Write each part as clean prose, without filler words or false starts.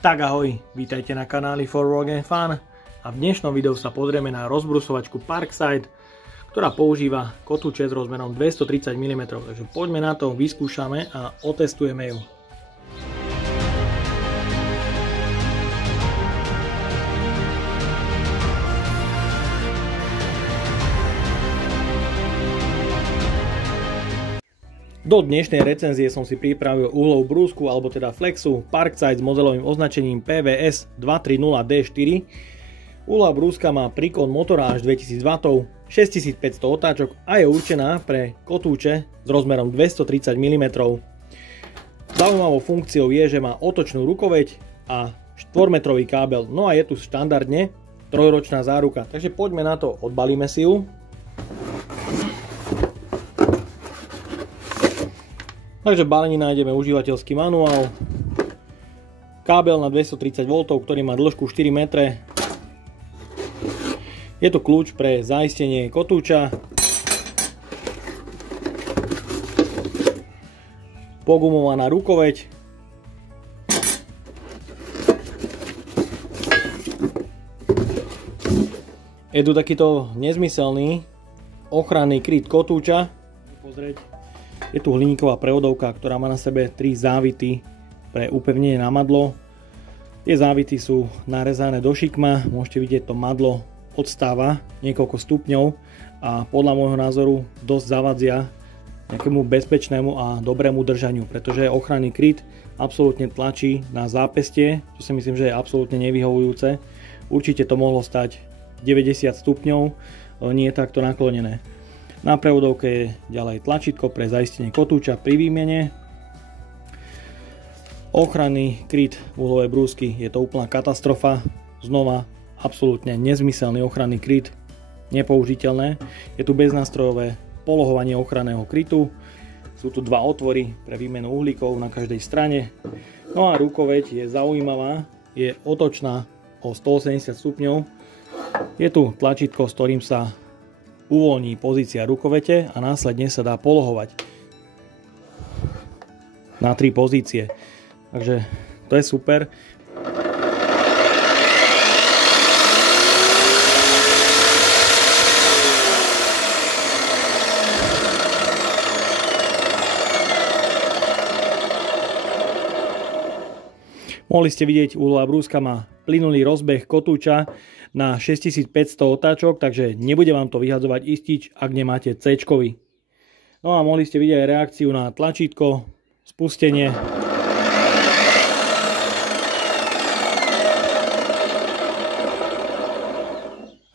Tak ahoj, vítajte na kanáli For Rock and Fun a v dnešnom videu sa pozrieme na rozbrusovačku Parkside, ktorá používa kotúče s rozmerom 230 mm, takže poďme na to, vyskúšame a otestujeme ju. Do dnešnej recenzie som si pripravil uhlovú brúsku, alebo teda flexu Parkside s modelovým označením PVS 230D4. Uhlová brúska má príkon motora až 2000 W, 6500 otáčok a je určená pre kotúče s rozmerom 230 mm. Zaujímavou funkciou je, že má otočnú rukoveď a 4-metrový kábel. No a je tu štandardne 3-ročná záruka. Takže poďme na to, odbalíme si ju. Takže v balení nájdeme užívateľský manuál, kábel na 230 V, ktorý má dĺžku 4 m. Je tu kľúč pre zaistenie kotúča, pogumovaná rukoveď, je tu takýto nezmyselný ochranný kryt kotúča. Pozrieť. Je tu hliníková prevodovka, ktorá má na sebe 3 závity pre upevnenie na madlo. Tie závity sú narezané do šikma, môžete vidieť, to madlo odstáva niekoľko stupňov a podľa môjho názoru dosť zavadzia nejakému bezpečnému a dobrému držaniu, pretože ochranný kryt absolútne tlačí na zápestie, čo si myslím, že je absolútne nevyhovujúce. Určite to mohlo stať 90 stupňov, nie je takto naklonené. Na prevodovke je ďalej tlačítko pre zaistenie kotúča pri výmene. Ochranný kryt uhlovej brúsky, je to úplná katastrofa. Znova absolútne nezmyselný ochranný kryt, nepoužiteľné. Je tu beznástrojové polohovanie ochranného krytu. Sú tu dva otvory pre výmenu uhlíkov na každej strane. No a rukoveď je zaujímavá, je otočná o 180 stupňov. Je tu tlačítko, s ktorým sa uvoľní pozícia rukovete a následne sa dá polohovať na 3 pozície. Takže to je super. Mohli ste vidieť, uhlová brúska má plynulý rozbeh kotúča na 6500 otáčok, takže nebude vám to vyhadzovať istič, ak nemáte C-čkový. No a mohli ste vidieť aj reakciu na tlačítko, spustenie.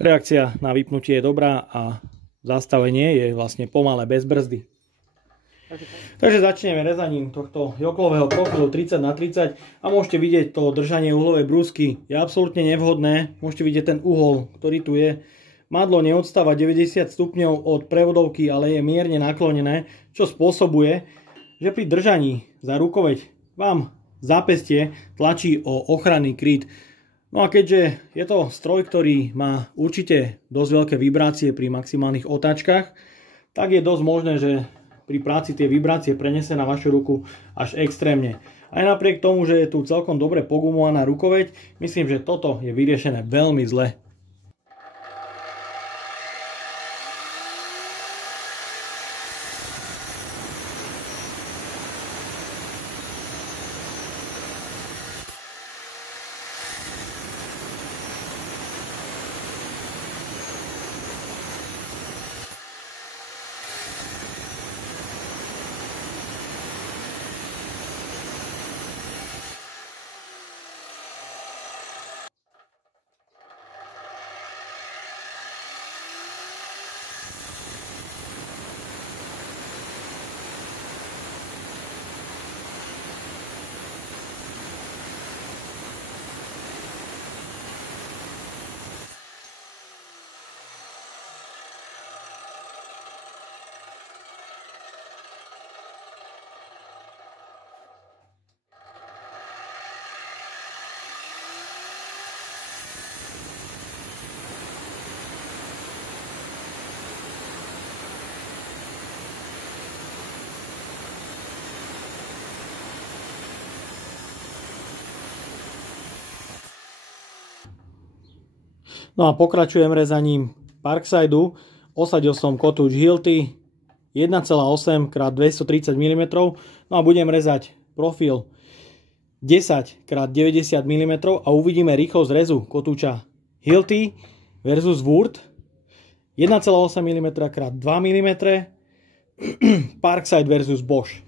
Reakcia na vypnutie je dobrá a zastavenie je vlastne pomalé, bez brzdy. Takže začneme rezaním tohto joklového profilu 30×30 a môžete vidieť, to držanie uhlovej brúsky je absolútne nevhodné. Môžete vidieť ten uhol, ktorý tu je. Madlo neodstáva 90 stupňov od prevodovky, ale je mierne naklonené, čo spôsobuje, že pri držaní za rukoveď vám zápestie tlačí o ochranný kryt. No a keďže je to stroj, ktorý má určite dosť veľké vibrácie pri maximálnych otáčkach, tak je dosť možné, že pri práci tie vibrácie prenesie na vašu ruku až extrémne. Aj napriek tomu, že je tu celkom dobre pogumovaná rukoveď, myslím, že toto je vyriešené veľmi zle. No a pokračujem rezaním Parksideu. Osadil som kotúč Hilti 1,8 x 230 mm. No a budem rezať profil 10 x 90 mm a uvidíme rýchlosť rezu kotúča Hilti versus Wurth 1,8 mm x 2 mm Parkside versus Bosch.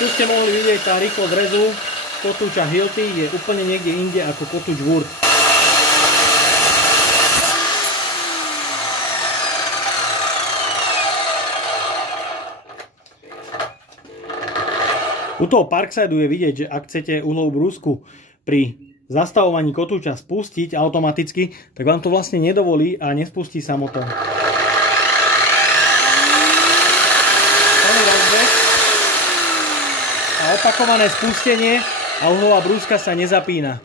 Tu ste mohli vidieť, tá rýchlosť rezu kotúča Hilti je úplne niekde inde ako kotúč Wurth. U toho Parksideu je vidieť, že ak chcete uhlovú brúsku pri zastavovaní kotúča spustiť automaticky, tak vám to vlastne nedovolí a nespustí sa motor. A opakované spustenie a uhlová brúska sa nezapína.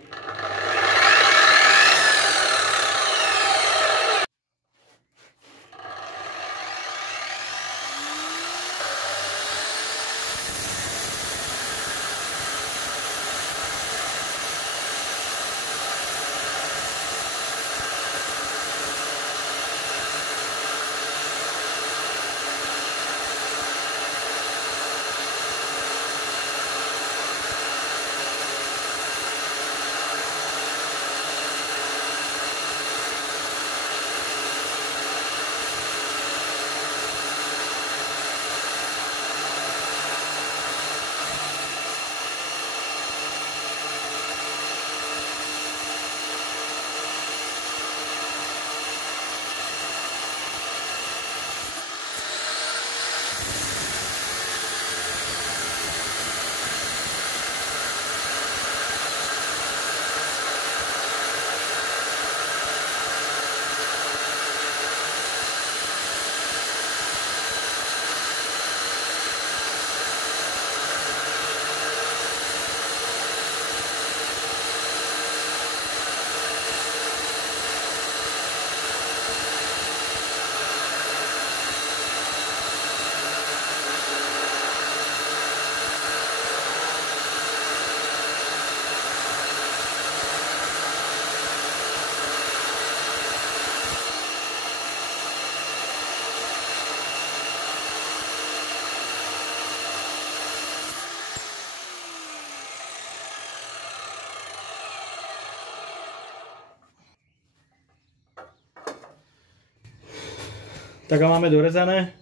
Tak a máme dorezané.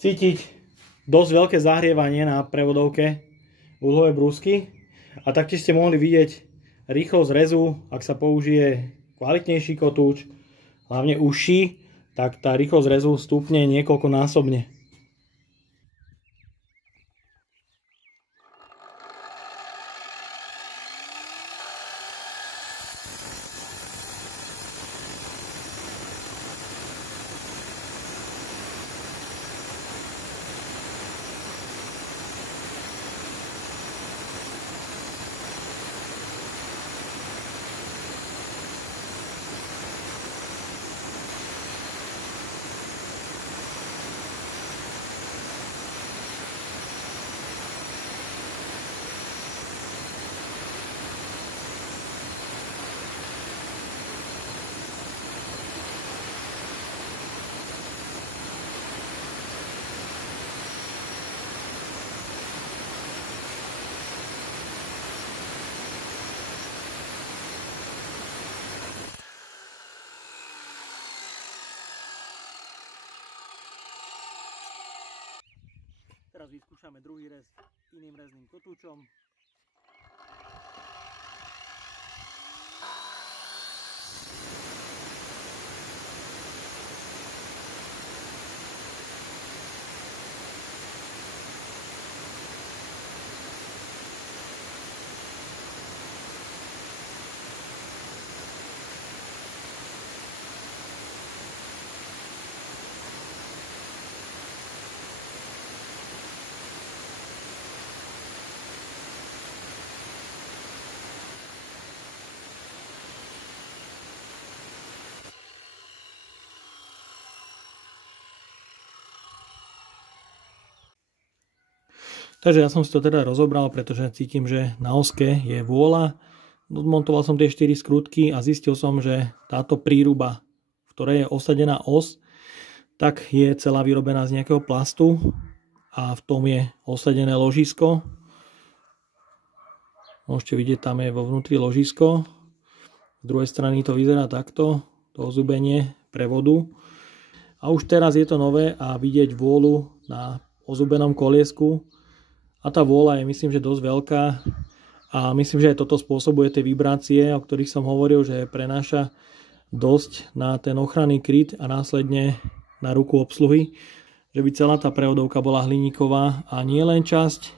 Cítiť dosť veľké zahrievanie na prevodovke uhlovej brúsky. A taktiež ste mohli vidieť rýchlosť rezu, ak sa použije kvalitnejší kotúč, hlavne užší, tak tá rýchlosť rezu stupne niekoľkonásobne. teraz vyskúšame druhý rez iným rezným kotúčom. Takže ja som si to teda rozobral, pretože cítim, že na oske je vôľa. Odmontoval som tie 4 skrutky a zistil som, že táto príruba, v ktorej je osadená os, tak je celá vyrobená z nejakého plastu a v tom je osadené ložisko. Môžete vidieť, tam je vo vnútri ložisko. Z druhej strany to vyzerá takto, to ozubenie prevodu. A už teraz je to nové a vidieť vôľu na ozubenom koliesku. A tá vôľa je, myslím, že dosť veľká a myslím, že aj toto spôsobuje tie vibrácie, o ktorých som hovoril, že prenáša dosť na ten ochranný kryt a následne na ruku obsluhy, že by celá tá prevodovka bola hliníková a nie len časť,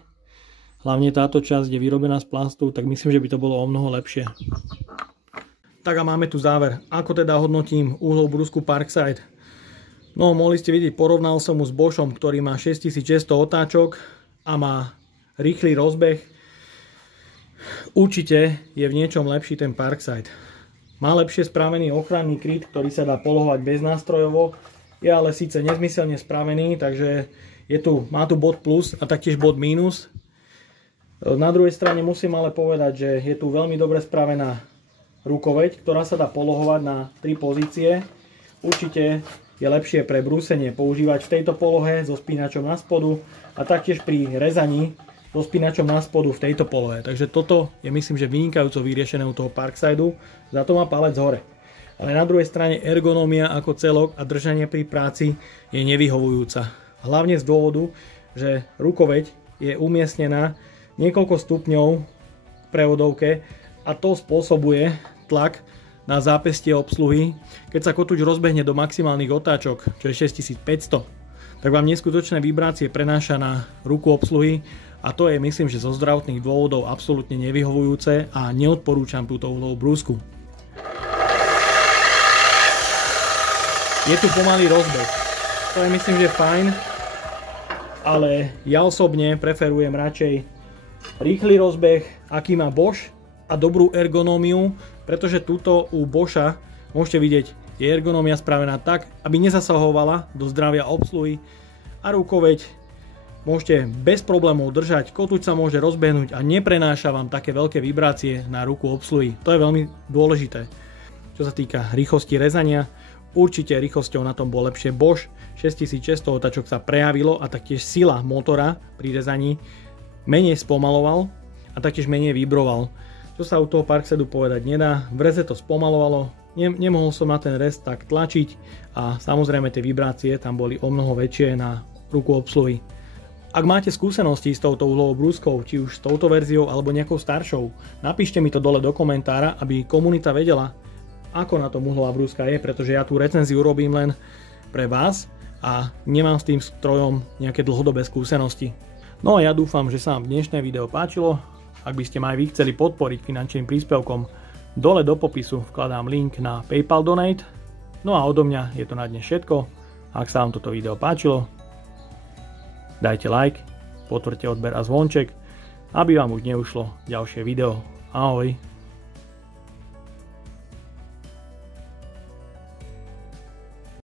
hlavne táto časť je vyrobená z plastu, tak myslím, že by to bolo o mnoho lepšie. Tak a máme tu záver. Ako teda hodnotím uhlov brúsku Parkside? No, mohli ste vidieť, porovnal som mu s Boschom, ktorý má 6600 otáčok a má rýchly rozbeh. Určite je v niečom lepší ten Parkside. Má lepšie spravený ochranný kryt, ktorý sa dá polohovať beznástrojovo. Je ale síce nezmyselne spravený, takže má tu bod plus a taktiež bod mínus. Na druhej strane musím ale povedať, že je tu veľmi dobre spravená rukoveď, ktorá sa dá polohovať na 3 pozície. Určite je lepšie pre brúsenie používať v tejto polohe so spínačom na spodu a taktiež pri rezaní so spínačom na spodu v tejto polohe. Takže toto je, myslím, že vynikajúco vyriešené u toho Parksideu, za to má palec hore. Ale na druhej strane ergonómia ako celok a držanie pri práci je nevyhovujúca. Hlavne z dôvodu, že rukoveď je umiestnená niekoľko stupňov v prevodovke a to spôsobuje tlak na zápestie obsluhy. Keď sa kotúč rozbehne do maximálnych otáčok, čo je 6500, tak vám neskutočné vibrácie prenáša na ruku obsluhy a to je, myslím, že zo zdravotných dôvodov absolútne nevyhovujúce a neodporúčam túto uhlovú brúsku. Je tu pomalý rozbeh. To je, myslím, že fajn, ale ja osobne preferujem radšej rýchly rozbeh, aký má Bosch, a dobrú ergonómiu, pretože túto u Boscha môžete vidieť, je ergonómia spravená tak, aby nezasahovala do zdravia obsluhy a rukoveď môžete bez problémov držať, kotúč sa môže rozbehnúť a neprenáša vám také veľké vibrácie na ruku obsluhy. To je veľmi dôležité. Čo sa týka rýchlosti rezania, určite rýchlosťou na tom bol lepšie Bosch, 6600 otáčok sa prejavilo a taktiež sila motora pri rezaní menej spomaloval a taktiež menej vibroval. Čo sa u toho Parksideu povedať nedá, v reze to spomalovalo, nemohol som na ten rez tak tlačiť a samozrejme tie vibrácie tam boli o mnoho väčšie na ruku obsluhy. Ak máte skúsenosti s touto uhlovou brúskou, či už s touto verziou alebo nejakou staršou, napíšte mi to dole do komentára, aby komunita vedela, ako na tom uhlová brúska je, pretože ja tú recenziu robím len pre vás a nemám s tým strojom nejaké dlhodobé skúsenosti. No a ja dúfam, že sa vám dnešné video páčilo. Ak by ste ma aj vy chceli podporiť finančným príspevkom, dole do popisu vkladám link na PayPal Donate. No a odo mňa je to na dnes všetko. Ak sa vám toto video páčilo, dajte like, potvrďte odber a zvonček, aby vám už neušlo ďalšie video. Ahoj!